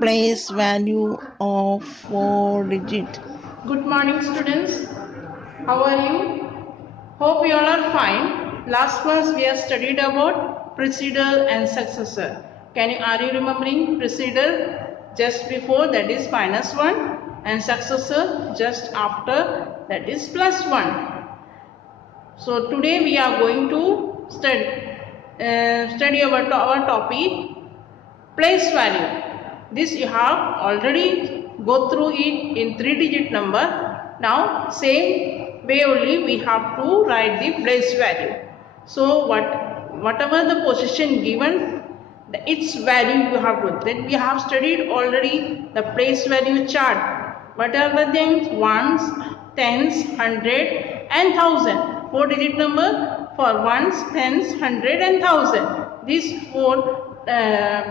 place value of 4 digit. Good morning, students. How are you? Hope you all are fine. Last class we have studied about preceder and successor. Are you remembering preceder just before, that is -1, and successor just after, that is +1. So today we are going to study our topic place value. This you have already go through it in 3-digit number. Now same way only we have to write the place value. So whatever the position given, its value you have to. Then we have studied already the place value chart. What are the things? Ones, tens, hundred and thousand. 4-digit number for ones, tens, hundred and thousand. These 4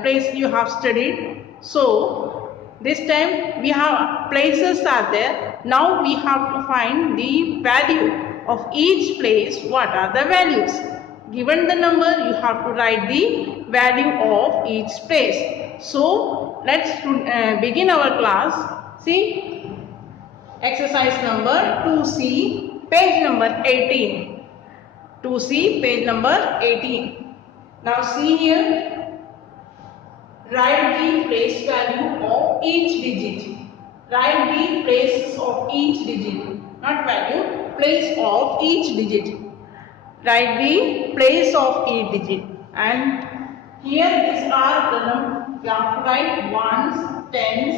place you have studied. So this time we have places are there. Now we have to find the value of each place. What are the values? Given the number, you have to write the value of each place. So let's begin our class. See, exercise number 2C, page number 18. 2C, page number 18. Now see here. Write the place value of each digit. Write the places of each digit. Not value, place of each digit. Write the place of each digit. And here these are the numbers. You have to write ones, tens,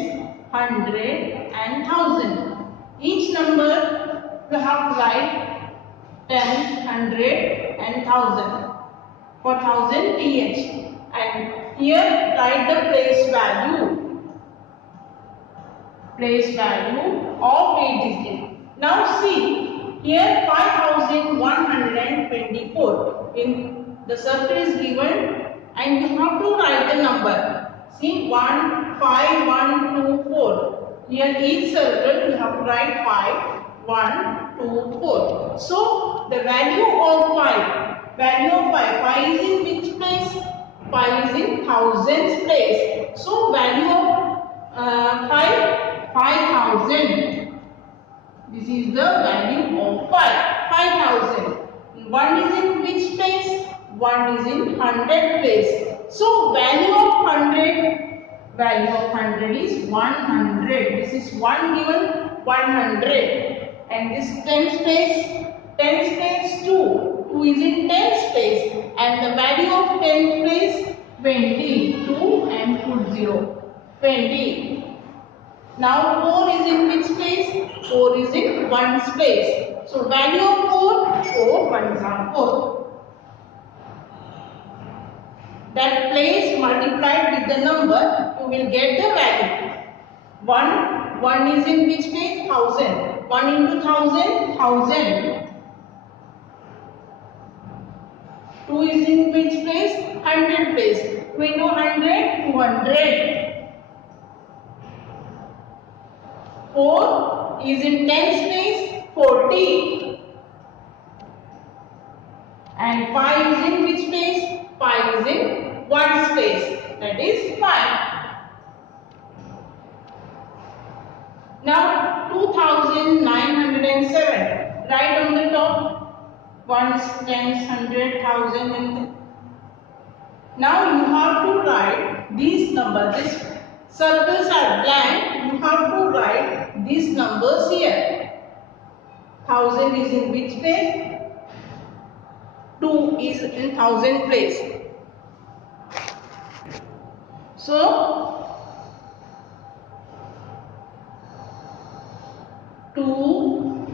hundred and thousand. Each number you have to write tens, hundred and thousand. For thousand each. And here write the place value of each digit. Now see, here 5124 in the circle is given and you have to write the number. See, 1, 5, 1, 2, 4. Here each circle you have to write 5, 1, 2, 4. So the value of 5, five is in which place? 5 is in thousands place. So value of 5,000. This is the value of 5,000. 1 is in which place? 1 is in 100 place. So value of 100 is 100. This is 1 given 100. And this tens place 2. 2 is in tens place. And the value of tens place 20. 2 and put 0. 20. Now 4 is in which place? 4 is in ones place. So value of 4 ones are 4. That place multiplied with the number, you will get the value. 1 is in which place? 1000. 1 into 1000, 1000. 2 is in which place? 100 place. 2 into 100, 200. 4 is in tens place, 40. And 5 is in which place? 5 is in ones place, that is 5. Now 2907. Write on the top ones, tens, hundred, thousand. Now you have to write these numbers. These circles are blank. You have to write these numbers here. 1000 is in which place? 2 is in thousand place. So 2,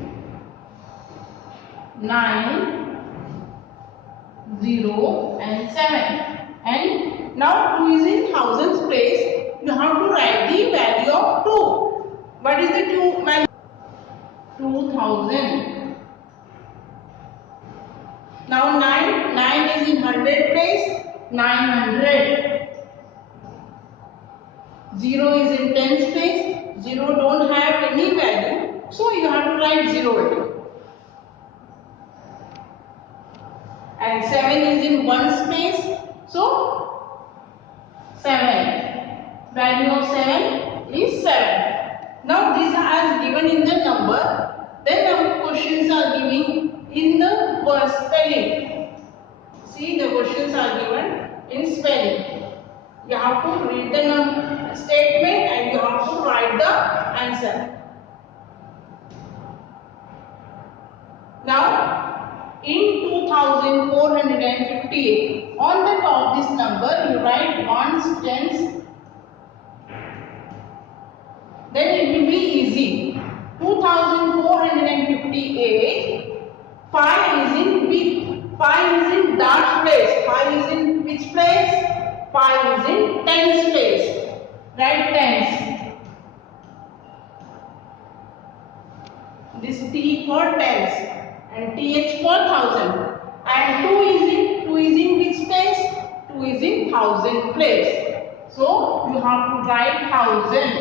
9, 0 and 7. And now 2 is in thousands place. You have to write the value of 2. What is the 2 value? 2000. Now 9 is in hundred place. 900. 0 is in tens place. 0 don't have any value. So you have to write 0. And 7 is in ones place. So 7. value of 7 is 7. Now this is given in the number, then our questions are giving in the spelling. See, the questions are given in spelling. You have to read the statement and you have to write the answer. Now, in 2458, on the top this number you write ones, tens, then it will be easy. 2458, 5 is in big, 5 is in dash place, 5 is in which place? 5 is in tens place. Write tens. This T for tens and TH for thousand. And 2 is in which place? 2 is in thousand place. So you have to write thousand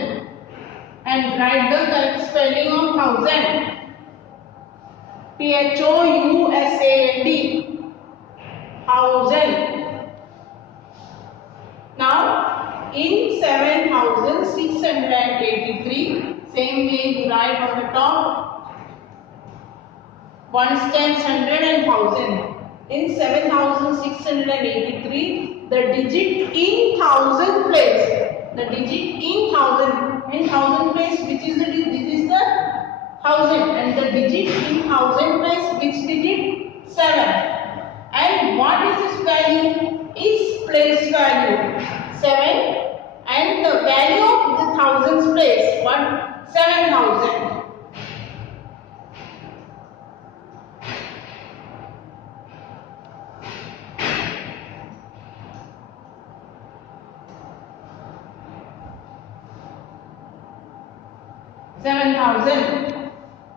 and write the correct spelling of thousand. THOUSAND. Thousand. Now in 7683, same way you write on the top. Ones, tens, hundred and thousand. In 7683, the digit in thousand place. The digit in thousand place, which is the digit? This is the thousand, and the digit in thousand place, which digit? 7. And what is this value? Is place value 7, and the value of the thousands place, what? 7000.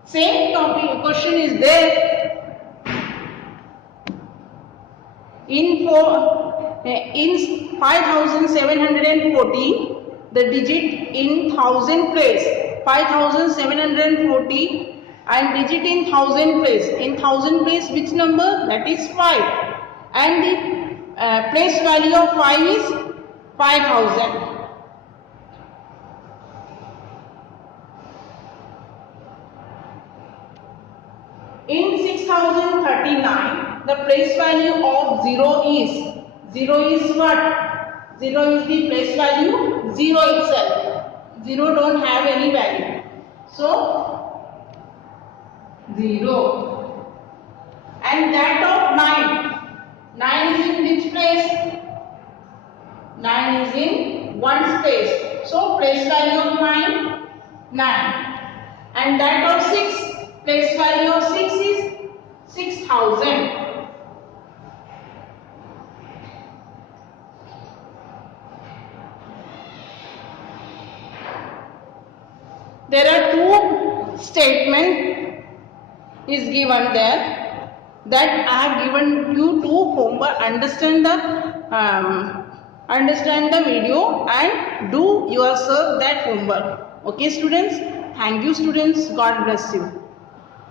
Same topic question is there. In 5740, the digit in thousand place, 5740, and digit in thousand place. In thousand place, which number? That is 5. And the place value of 5 is 5000. In 6039, the place value of 0 is what? 0 is the place value, 0 itself. 0 don't have any value. So 0. And that of 9 is in which place? 9 is in ones place. So place value of 9, 9. And that of 6. Place value of 6 is 6000. There are two statements is given there that I have given you two homework. Understand the video and do yourself that homework. Okay, students. Thank you, students. God bless you.